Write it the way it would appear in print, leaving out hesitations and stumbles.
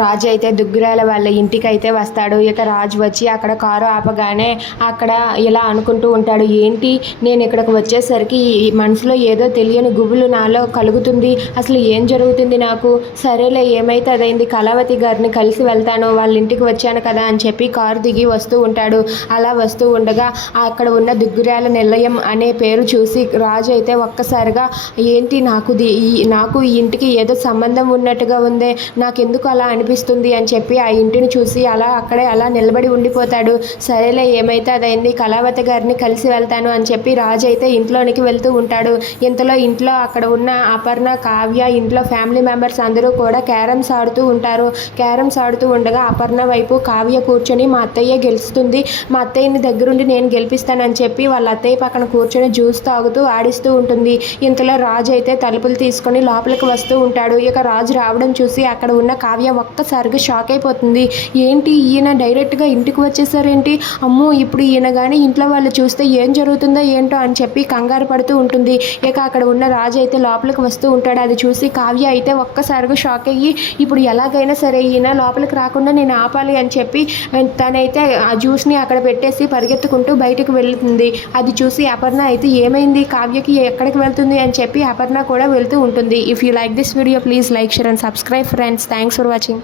రాజు అయితే దుగ్గిరాల వాళ్ళ ఇంటికి అయితే వస్తాడు. ఇక రాజు వచ్చి అక్కడ కారు ఆపగానే అక్కడ ఇలా అనుకుంటూ ఉంటాడు, ఏంటి నేను ఇక్కడికి వచ్చేసరికి ఈ మనసులో ఏదో తెలియని గుబులు నాలో కలుగుతుంది, అసలు ఏం జరుగుతుంది నాకు, సరేలే ఏమైతే అదైంది, కళావతి గారిని కలిసి వెళ్తాను, వాళ్ళ ఇంటికి వచ్చాను కదా అని చెప్పి కారు దిగి వస్తూ ఉంటాడు. అలా వస్తూ ఉండగా అక్కడ ఉన్న దుగ్గిరాల నిలయం అనే పేరు చూసి రాజు అయితే ఒక్కసారిగా ఏంటి నాకు ఈ ఇంటికి ఏదో సంబంధం ఉన్నట్టుగా ఉందే, నాకెందుకు అలా అనిపిస్తుంది అని చెప్పి ఆ ఇంటిని చూసి అక్కడే అలా నిలబడి ఉండిపోతాడు. సరేలే ఏమైతే అదైంది, కళావతి గారిని కలిసి వెళ్తాను అని చెప్పి రాజు అయితే ఇంట్లోనికి వెళ్తూ ఉంటాడు. ఇంతలో ఇంట్లో అక్కడ ఉన్న అపర్ణ, కావ్య, ఇంట్లో ఫ్యామిలీ మెంబర్స్ అందరూ కూడా క్యారమ్స్ ఆడుతూ ఉంటారు. క్యారమ్స్ ఆడుతూ ఉండగా అపర్ణ వైపు కావ్య కూర్చొని మా అత్తయ్య గెలుస్తుంది, మా అత్తయ్యని దగ్గరుండి నేను గెలిపిస్తానని చెప్పి వాళ్ళ అత్తయ్య పక్కన కూర్చొని జ్యూస్ తాగుతూ ఆడిస్తూ ఉంటుంది. ఇంతలో రాజు అయితే తలుపులు తీసుకొని లోపలికి వస్తూ ఉంటాడు. ఇక రాజు రావడం చూసి అక్కడ ఉన్న కావ్య ఒక్కసారిగా షాక్ అయిపోతుంది. ఏంటి ఈయన డైరెక్ట్గా ఇంటికి వచ్చేసారేంటి, అమ్మో ఇప్పుడు ఈయన కానీ ఇంట్లో వాళ్ళు చూస్తే ఏం జరుగుతుందో ఏంటో అని చెప్పి కంగారు పడుతూ ఉంటుంది. ఇక అక్కడ ఉన్న రాజు అయితే లోపలికి వస్తూ ఉంటాడు. అది చూసి కావ్య అయితే ఒక్కసారిగా షాక్ అయ్యి ఇప్పుడు ఎలాగైనా సరే ఈయన లోపలికి రాకుండా నేను ఆపాలి అని చెప్పి తనైతే ఆ జ్యూస్ని అక్కడ పెట్టేసి పరిగెత్తుకుంటూ బయటకు వెళ్తుంది. అది చూసి అపర్ణ అయితే ఏమైంది, కావ్యకి ఎక్కడికి వెళ్తుంది అని చెప్పి అపర్ణ కూడా వెళ్తూ ఉంటుంది. If you like this video please like, share and subscribe friends. Thanks for watching.